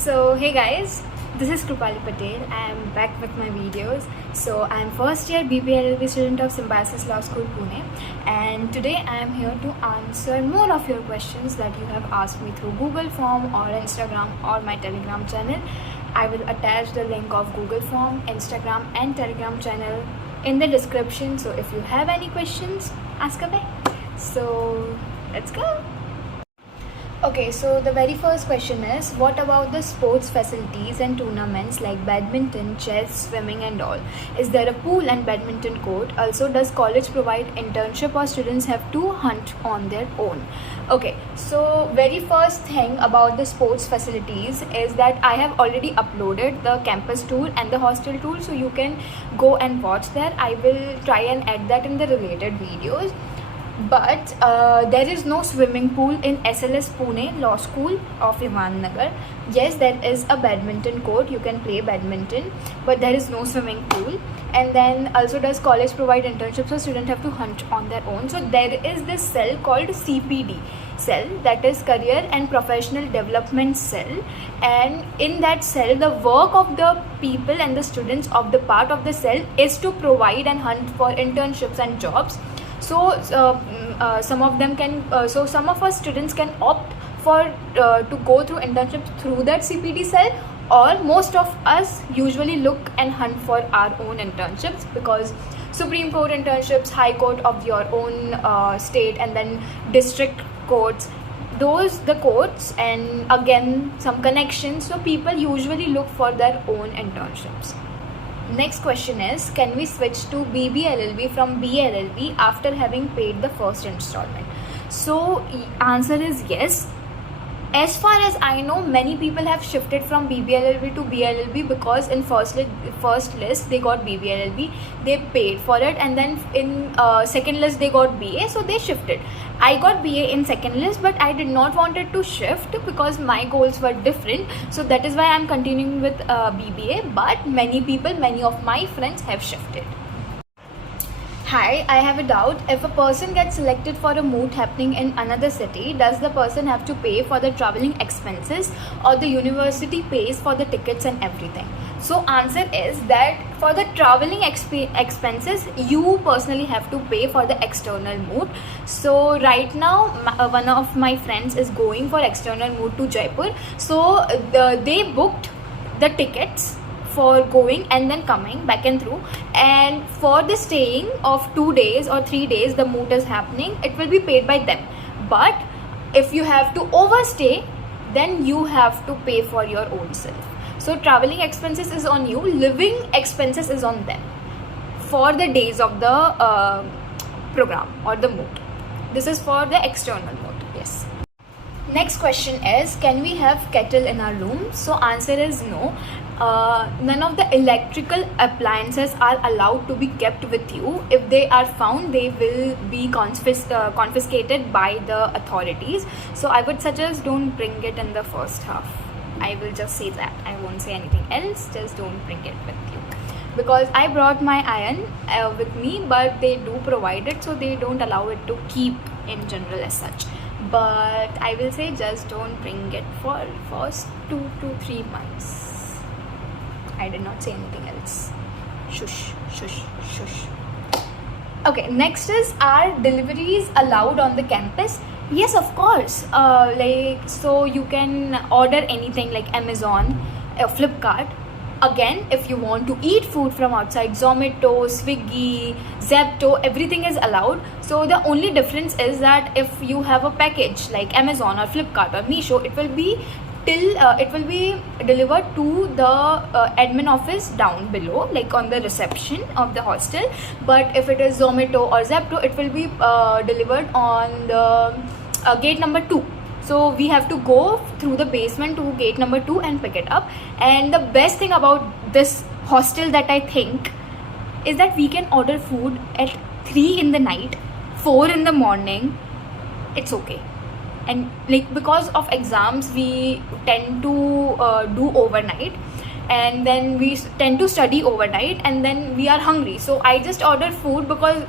So hey guys, this is Krupali Patel. I am back with my videos. So I am first year BBLLB student of Symbiosis Law School Pune, and today I am here to answer more of your questions that you have asked me through Google form or Instagram or my Telegram channel. I will attach the link of Google form, Instagram and Telegram channel in the description. So if you have any questions, ask away. So let's go. Okay, so the very first question is, what about the sports facilities and tournaments like badminton, chess, swimming and all? Is there a pool and badminton court? Also, does college provide internship or students have to hunt on their own? Okay, so very first thing about the sports facilities is that I have already uploaded the campus tour and the hostel tour, so you can go and watch there. I will try and add that in the related videos. But there is no swimming pool in SLS Pune Law School of Viman Nagar. Yes, there is a badminton court, you can play badminton, but there is no swimming pool. And then also, does college provide internships so students have to hunt on their own? So there is this cell called CPD cell, that is Career and Professional Development Cell, and in that cell the work of the people and the students of the part of the cell is to provide and hunt for internships and jobs. So some of them can so some of us students can opt for to go through internships through that CPD cell, or most of us usually look and hunt for our own internships, because Supreme Court internships, High Court of your own state, and then district courts, those the courts, and again some connections, so people usually look for their own internships. Next question is, can we switch to BBLLB from BLLB after having paid the first installment? So answer is yes. As far as I know, many people have shifted from BBLLB to BLLB because in first list they got BBLLB, they paid for it, and then in second list they got BA, so they shifted. I got BA in second list, but I did not wanted to shift because my goals were different, so that is why I am continuing with BBA. But many of my friends have shifted. Hi, I have a doubt. If a person gets selected for a moot happening in another city, does the person have to pay for the traveling expenses, or the university pays for the tickets and everything? So answer is that for the traveling expenses, you personally have to pay for the external moot. So right now, one of my friends is going for external moot to Jaipur. So they booked the tickets for going and then coming back and through, and for the staying of 2 days or 3 days the moot is happening, it will be paid by them. But if you have to overstay, then you have to pay for your own self. So traveling expenses is on you, living expenses is on them for the days of the program or the moot. This is for the external moot. Yes. Next question is, can we have kettle in our room? So answer is no. None of the electrical appliances are allowed to be kept with you. If they are found, they will be confiscated by the authorities. So I would suggest don't bring it in the first half. I will just say that. I won't say anything else. Just don't bring it with you. Because I brought my iron with me, but they do provide it, so they don't allow it to keep in general as such. But I will say just don't bring it for first 2 to 3 months. I did not say anything else. Shush, shush, shush. Okay, next is, are deliveries allowed on the campus? Yes, of course. So you can order anything like Amazon, Flipkart. Again, if you want to eat food from outside, Zomato, Swiggy, Zepto, everything is allowed. So the only difference is that if you have a package like Amazon or Flipkart or Meesho, it will be delivered to the admin office down below, like on the reception of the hostel. But if it is Zomato or Zepto, it will be delivered on the gate number 2. So we have to go through the basement to gate number 2 and pick it up. And the best thing about this hostel that I think is that we can order food at 3 in the night, 4 in the morning. It's okay. And like, because of exams, we tend to do overnight, and then we tend to study overnight, and then we are hungry. So I just order food because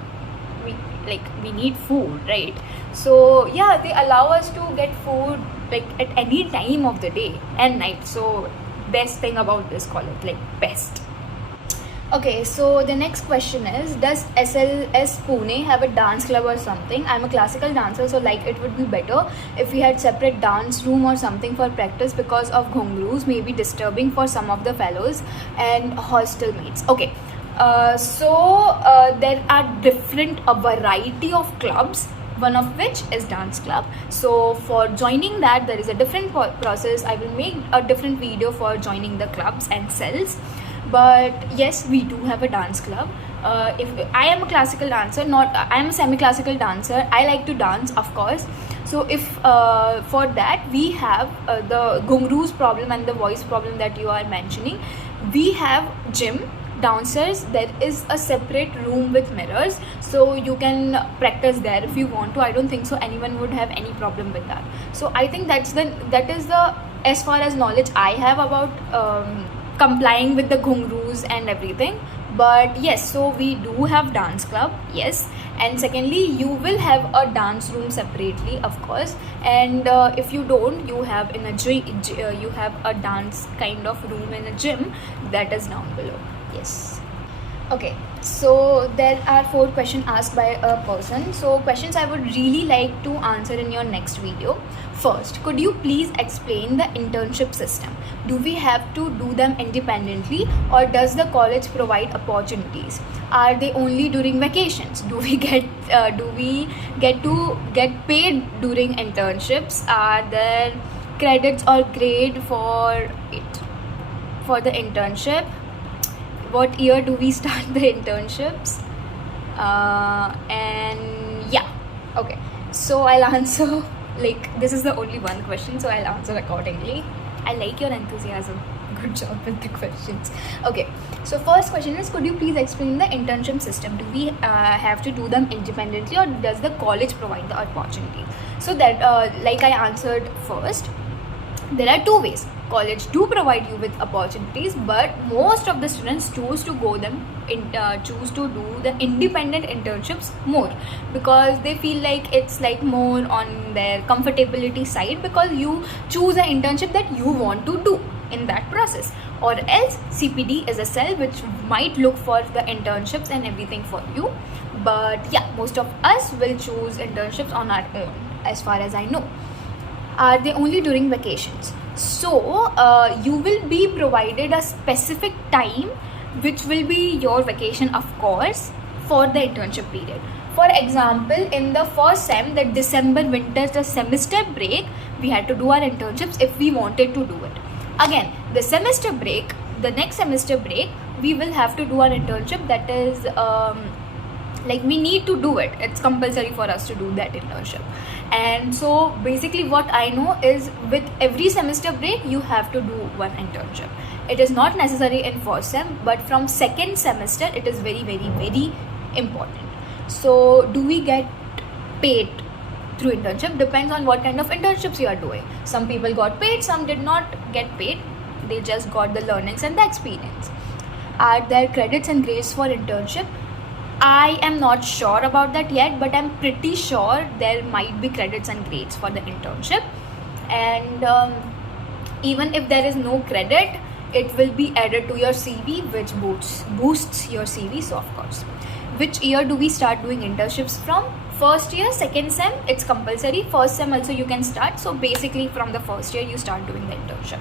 we need food, right? So yeah, they allow us to get food like at any time of the day and night. So best thing about this college, like best. Okay, so the next question is, does SLS Pune have a dance club or something? I'm a classical dancer, so like it would be better if we had separate dance room or something for practice, because of ghungroos may be disturbing for some of the fellows and hostel mates. Okay, there are a variety of clubs, one of which is dance club. So for joining that, there is a different process. I will make a different video for joining the clubs and cells. But yes, we do have a dance club. If I am a classical dancer, I am a semi-classical dancer. I like to dance, of course. So if for that we have the ghungroos problem and the voice problem that you are mentioning, we have gym downstairs. There is a separate room with mirrors, so you can practice there if you want to. I don't think so anyone would have any problem with that. So I think that is the as far as knowledge I have about complying with the ghungroos and everything. But yes, so we do have dance club, yes. And secondly, you will have a dance room separately, of course. And if you don't, you have in a you have a dance kind of room in a gym that is down below. Yes. Okay, so there are 4 questions asked by a person. So questions I would really like to answer in your next video. First, could you please explain the internship system? Do we have to do them independently, or does the college provide opportunities? Are they only during vacations? Do we get to get paid during internships? Are there credits or grade for the internship? What year do we start the internships? And yeah, okay, so I'll answer, like, this is the only one question, so I'll answer accordingly. I like your enthusiasm. Good job with the questions. Okay, so first question is, could you please explain the internship system? Do we have to do them independently, or does the college provide the opportunity? So that like I answered first, there are 2 ways. College do provide you with opportunities, but most of the students choose to do the independent internships more, because they feel like it's like more on their comfortability side, because you choose an internship that you want to do in that process. Or else CPD is a cell which might look for the internships and everything for you. But yeah, most of us will choose internships on our own, as far as I know. Are they only during vacations? So you will be provided a specific time which will be your vacation, of course, for the internship period. For example, in the first sem, the December winter, the semester break, we had to do our internships if we wanted to do it. Again, the semester break, the next semester break, we will have to do our internship. That is like, we need to do it. It's compulsory for us to do that internship. And so basically what I know is, with every semester break you have to do one internship. It is not necessary in first sem, but from second semester it is very, very, very important. So do we get paid through internship? Depends on what kind of internships you are doing. Some people got paid, some did not get paid. They just got the learnings and the experience. Are there credits and grades for internship? I am not sure about that yet, but I'm pretty sure there might be credits and grades for the internship. And even if there is no credit, it will be added to your CV, which boosts your CV. So of course, which year do we start doing internships from? First year, second sem, it's compulsory. First sem also you can start. So basically from the first year you start doing the internship.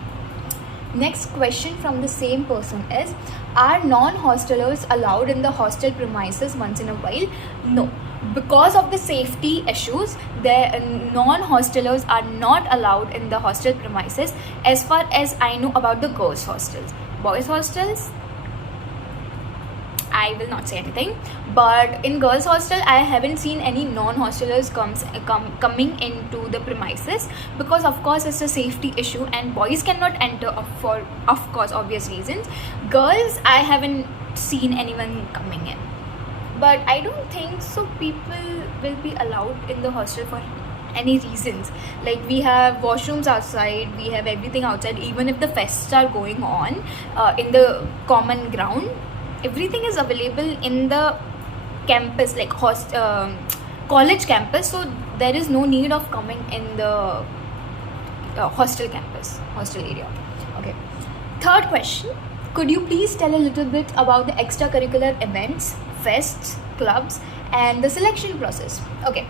Next question from the same person is, are non-hostelers allowed in the hostel premises once in a while? No. Because of the safety issues, the non-hostelers are not allowed in the hostel premises, as far as I know about the girls' hostels. Boys' hostels, I will not say anything. But in girls' hostel, I haven't seen any non-hostelers coming into the premises, because of course it's a safety issue and boys cannot enter for, of course, obvious reasons. Girls, I haven't seen anyone coming in. But I don't think so people will be allowed in the hostel for any reasons. Like, we have washrooms outside, we have everything outside. Even if the fests are going on in the common ground, everything is available in the campus, like college campus. So there is no need of coming in the hostel campus, hostel area. Okay. Third question, could you please tell a little bit about the extracurricular events, fests, clubs, and the selection process? Okay.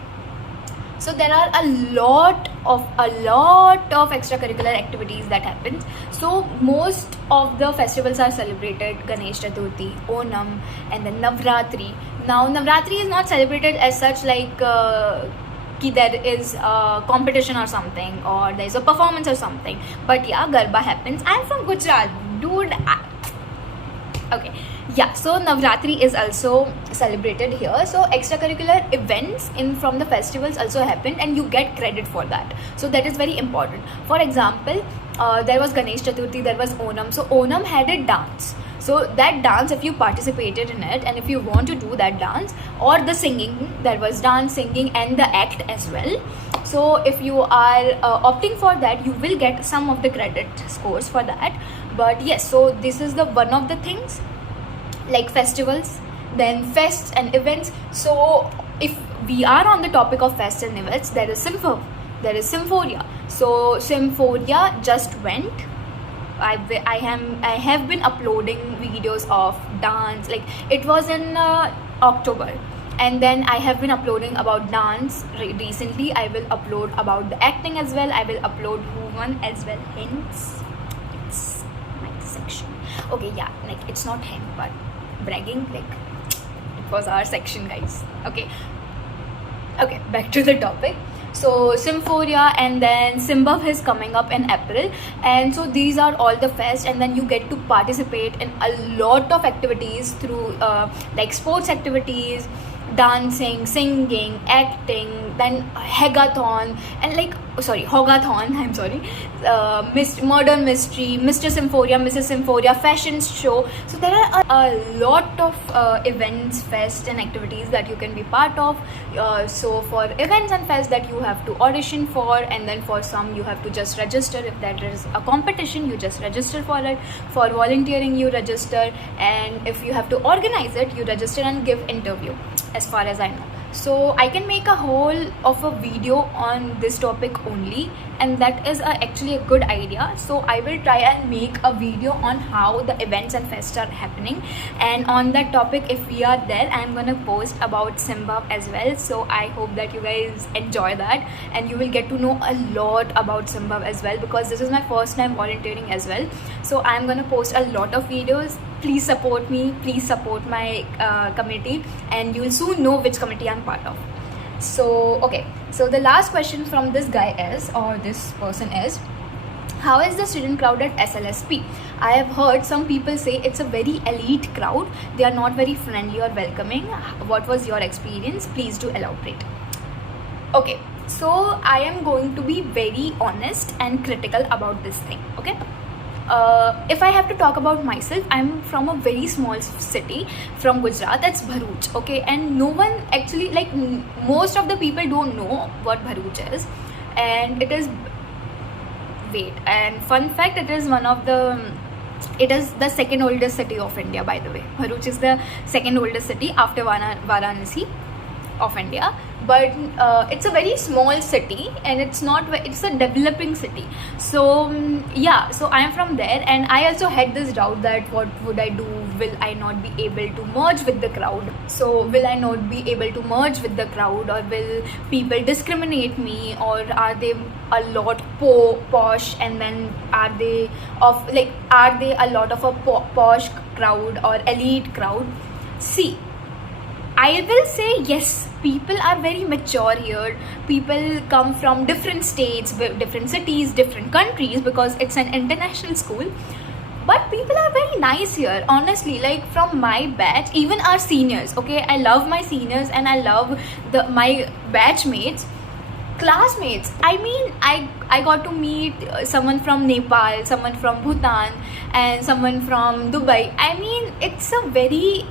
So there are a lot of extracurricular activities that happen. So most of the festivals are celebrated: Ganesh Chaturthi, Onam, and then Navratri. Now Navratri is not celebrated as such, like ki there is a competition or something, or there is a performance or something. But yeah, Garba happens. I'm from Gujarat, dude. Okay, yeah, so Navratri is also celebrated here. So extracurricular events in from the festivals also happen, and you get credit for that. So that is very important. For example, there was Ganesh Chaturthi, there was Onam. So Onam had a dance. So that dance, if you participated in it, and if you want to do that dance, or the singing, there was dance, singing, and the act as well. So if you are opting for that, you will get some of the credit scores for that. But yes, so this is the one of the things, like festivals, then fests and events. So if we are on the topic of fests and events, there is Symphoria. So Symphoria just went. I have been uploading videos of dance, like it was in October, and then I have been uploading about dance recently. I will upload about the acting as well. I will upload who won as well. Hints, it's my section. Okay, yeah, like it's not hint but bragging, like it was our section, guys. Okay, back to the topic. So Symphoria, and then Simbab is coming up in April, and so these are all the fests, and then you get to participate in a lot of activities through like sports activities, dancing, singing, acting, then hackathon, and like hogathon, I'm sorry, murder mystery, Mr. Symphoria, Mrs. Symphoria, fashion show. So there are a lot of events, fests, and activities that you can be part of. So for events and fests, that you have to audition for, and then for some you have to just register. If there is a competition, you just register for it. For volunteering, you register, and if you have to organize it, you register and give interview, as far as I know. So I can make a whole of a video on this topic only, and that is actually a good idea. So I will try and make a video on how the events and fests are happening, and on that topic, if we are there, I'm gonna post about Simbab as well. So I hope that you guys enjoy that, and you will get to know a lot about Simbab as well, because this is my first time volunteering as well. So I'm gonna post a lot of videos. Please support me, please support my committee, and you will soon know which committee I'm part of. So okay, so the last question from this guy is, or this person is, how is the student crowd at SLSP? I have heard some people say it's a very elite crowd. They are not very friendly or welcoming. What was your experience? Please do elaborate. Okay, so I am going to be very honest and critical about this thing. Okay. If I have to talk about myself, I'm from a very small city from Gujarat, that's Bharuch, okay, and no one actually, like most of the people don't know what Bharuch is, and it is, and fun fact, it is the second oldest city of India, by the way. Bharuch is the second oldest city after Varanasi of India, but it's a very small city, and it's a developing city. So yeah, so I am from there, and I also had this doubt that what would I do? Will I not be able to merge with the crowd? So will I not be able to merge with the crowd, or will people discriminate me, or are they a lot posh, and then are they a lot of a posh crowd or elite crowd? See, I will say yes, people are very mature here. People come from different states, different cities, different countries, because it's an international school. But people are very nice here, honestly. Like from my batch, even our seniors, okay, I love my seniors, and I love my batchmates, classmates. I mean, I got to meet someone from Nepal, someone from Bhutan, and someone from Dubai. I mean, it's a very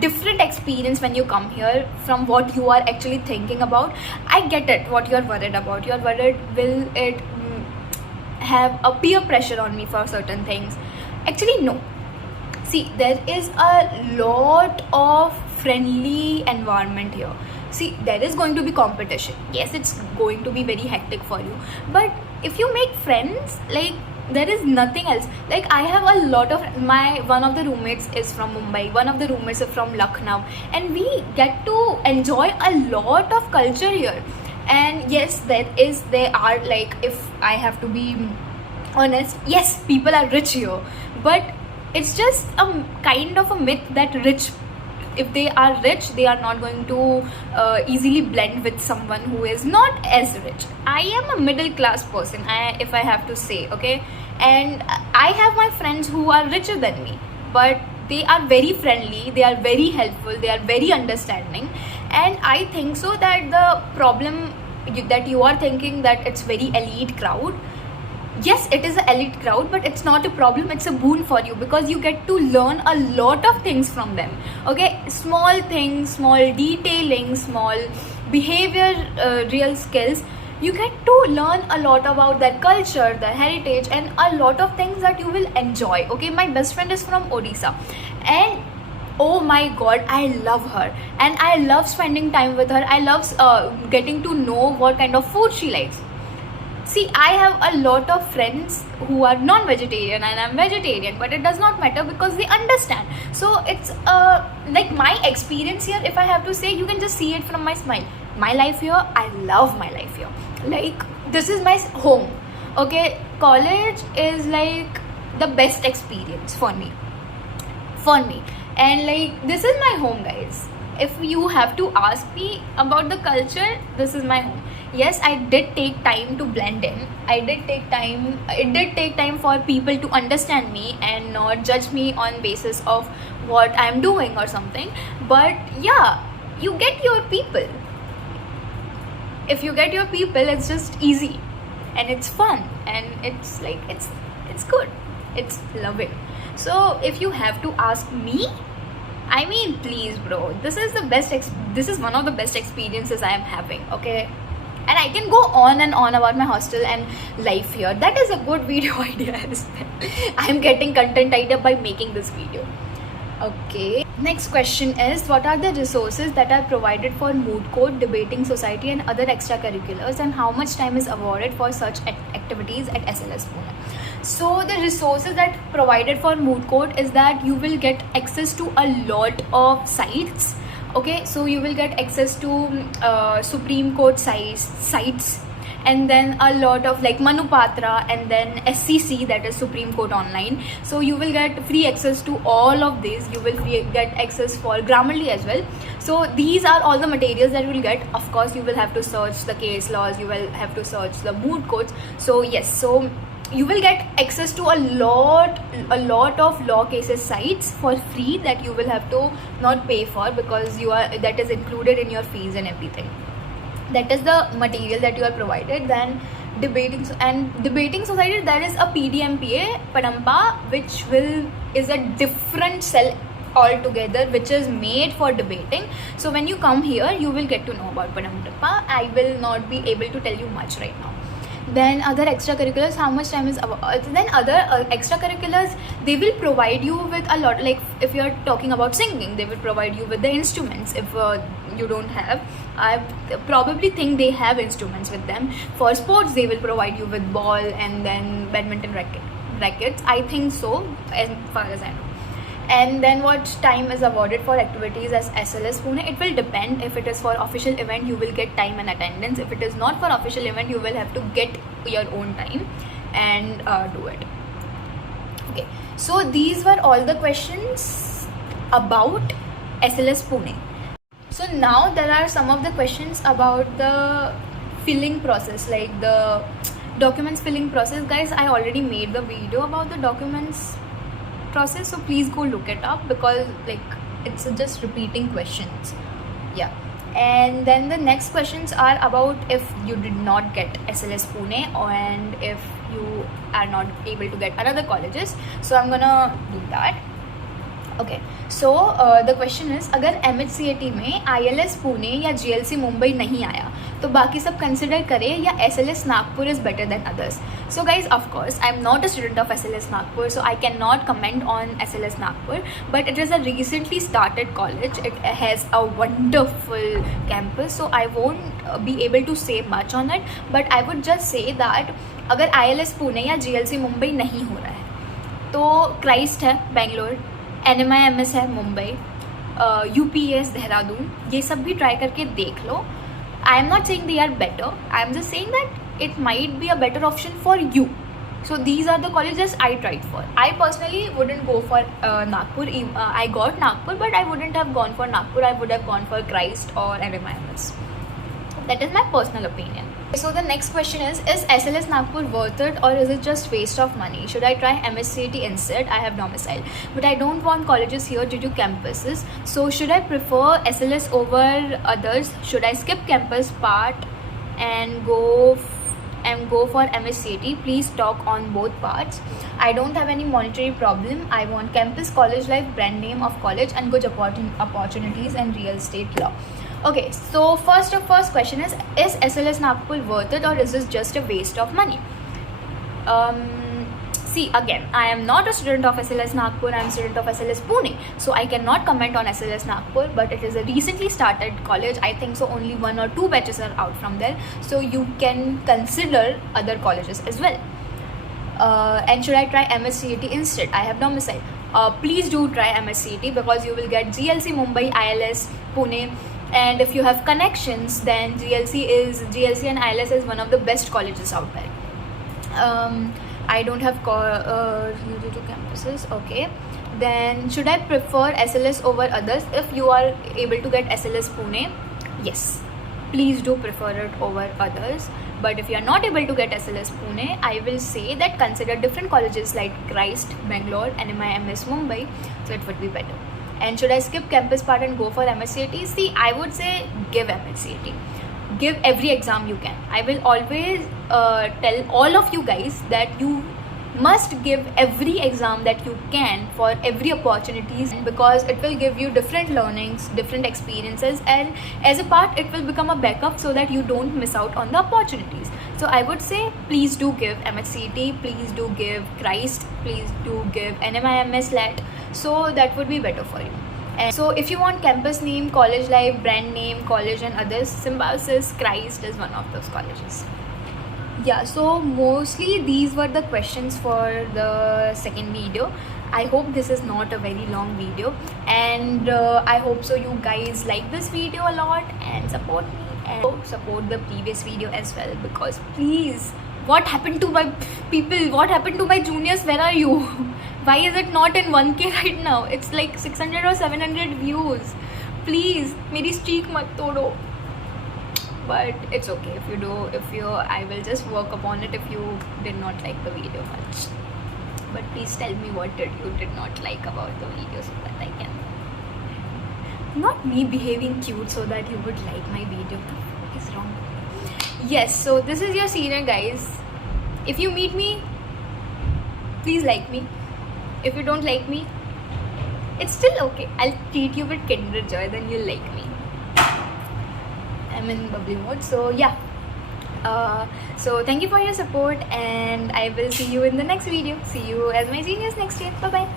different experience when you come here from what you are actually thinking about. I get it, what you're worried about. You're worried, will it have a peer pressure on me for certain things? Actually, no. See, there is a lot of friendly environment here. See, there is going to be competition. Yes, it's going to be very hectic for you, but if you make friends, like there is nothing else. Like I have a lot of one of the roommates is from Mumbai, one of the roommates is from Lucknow, and we get to enjoy a lot of culture here. And yes, there are, like, if I have to be honest, yes, people are rich here, but it's just a kind of a myth that rich, if they are rich, they are not going to easily blend with someone who is not as rich. I am a middle class person, if I have to say, okay, and I have my friends who are richer than me, but they are very friendly, they are very helpful, they are very understanding. And I think so that the problem that you are thinking that it's very elite crowd, yes, it is an elite crowd, but it's not a problem, it's a boon for you, because you get to learn a lot of things from them. Okay, small things, small detailing, small behavior, real skills. You get to learn a lot about their culture, their heritage, and a lot of things that you will enjoy. Okay, my best friend is from Odisha, and oh my god, I love her, and I love spending time with her. I love getting to know what kind of food she likes. See, I have a lot of friends who are non-vegetarian and I'm vegetarian, but it does not matter because they understand. So it's like my experience here, if I have to say, you can just see it from my smile. My life here, I love my life here. Like, this is my home. Okay, college is like the best experience for me. And like, this is my home, guys. If you have to ask me about the culture, this is my home. Yes, I did take time to blend in. It did take time for people to understand me and not judge me on basis of what I'm doing or something. But yeah, you get your people. If you get your people, it's just easy and it's fun and it's like, it's good. It's loving. So if you have to ask me, I mean, please, bro, this is one of the best experiences I am having, okay? And I can go on and on about my hostel and life here. That is a good video idea as well. I'm getting content idea by making this video. Okay. Next question is, what are the resources that are provided for moot court, debating society and other extracurriculars, and how much time is awarded for such activities at SLS Pune? So the resources that provided for moot court is that you will get access to a lot of sites. Okay, so you will get access to Supreme Court sites, and then a lot of like Manupatra, and then SCC, that is Supreme Court Online. So you will get free access to all of these. You will get access for Grammarly as well. So these are all the materials that you will get. Of course, you will have to search the case laws, you will have to search the moot courts. So yes, so you will get access to a lot of law cases sites for free that you will have to not pay for, because that is included in your fees and everything. That is the material that you are provided. Then debating society, there is a PDMPA Padampa, which is a different cell altogether, which is made for debating. So when you come here, you will get to know about Padampa. I will not be able to tell you much right now. Then other extracurriculars, how much time is then other extracurriculars, they will provide you with a lot. Like if you're talking about singing, they will provide you with the instruments. If you don't have, I probably think they have instruments with them. For sports, they will provide you with ball and then badminton rackets. I think so, as far as I know. And then what time is awarded for activities as SLS Pune? It will depend. If it is for official event, you will get time and attendance. If it is not for official event, you will have to get your own time and do it. Okay, so these were all the questions about SLS Pune. So now there are some of the questions about the filling process, like the documents filling process. Guys, I already made the video about the documents process, so please go look it up, because like it's just repeating questions. Yeah. And then the next questions are about if you did not get SLS Pune and if you are not able to get another colleges. So I'm gonna do that. Okay, so the question is, अगर MHCAT में ILS Pune या GLC Mumbai नहीं आया तो बाकी सब consider करें या SLS Nagpur is better than others. So guys, of course, I am not a student of SLS Nagpur, so I cannot comment on SLS Nagpur, but it is a recently started college. It has a wonderful campus, so I won't be able to say much on it, but I would just say that अगर ILS Pune या GLC Mumbai नहीं हो रहा है तो Christ है Bangalore, NMIMS है Mumbai, UPS Dehradun, ये सब भी ट्राई करके देख लो. I am not saying they are better, I am just saying that it might be a better option for you. So these are the colleges I tried for. I personally wouldn't go for Nagpur. I got Nagpur, but I wouldn't have gone for Nagpur. I would have gone for Christ or NMIMS. That is my personal opinion. So the next question is SLS Nagpur worth it, or is it just waste of money? Should I try MSCAT instead? I have domicile, but I don't want colleges here due to campuses. So should I prefer SLS over others? Should I skip campus part and go for MSCAT? Please talk on both parts. I don't have any monetary problem. I want campus, college life, brand name of college, and good opportunities and real estate law. Okay, so first question is SLS Nagpur worth it, or is this just a waste of money? See, again, I am not a student of SLS Nagpur, I am a student of SLS Pune, so I cannot comment on SLS Nagpur, but it is a recently started college. I think so only 1 or 2 batches are out from there, so you can consider other colleges as well. And should I try MSCAT instead? I have domicile. Please do try MSCAT, because you will get GLC Mumbai, ILS Pune, and if you have connections, then GLC and ILS is one of the best colleges out there. I don't have due to campuses. Okay, then should I prefer SLS over others? If you are able to get SLS Pune, yes, please do prefer it over others. But if you are not able to get SLS Pune, I will say that consider different colleges like Christ, Bangalore, NMIMS Mumbai, so it would be better. And should I skip campus part and go for MSCAT? See, I would say give MSCAT. Give every exam you can. I will always tell all of you guys that you must give every exam that you can for every opportunities, because it will give you different learnings, different experiences, and as a part it will become a backup so that you don't miss out on the opportunities. So I would say please do give MSCAT, please do give Christ, please do give NMIMS LAT, so that would be better for you. And so if you want campus name, college life, brand name, college and others, Symbiosis Christ is one of those colleges. Yeah, so mostly these were the questions for the second video. I hope this is not a very long video, and I hope so you guys like this video a lot and support me and support the previous video as well, because please, what happened to my people? What happened to my juniors? Where are you? Why is it not in 1K right now? It's like 600 or 700 views. Please, meri streak mat todo. But it's okay I will just work upon it if you did not like the video much. But please tell me what you did not like about the video, so that I can, not me behaving cute so that you would like my video. What is wrong? Yes, so this is your senior, guys. If you meet me, please like me. If you don't like me, it's still okay. I'll treat you with Kinder Joy, then you'll like me. I'm in bubbly mode, so yeah. So thank you for your support, and I will see you in the next video. See you as my seniors next year. Bye bye.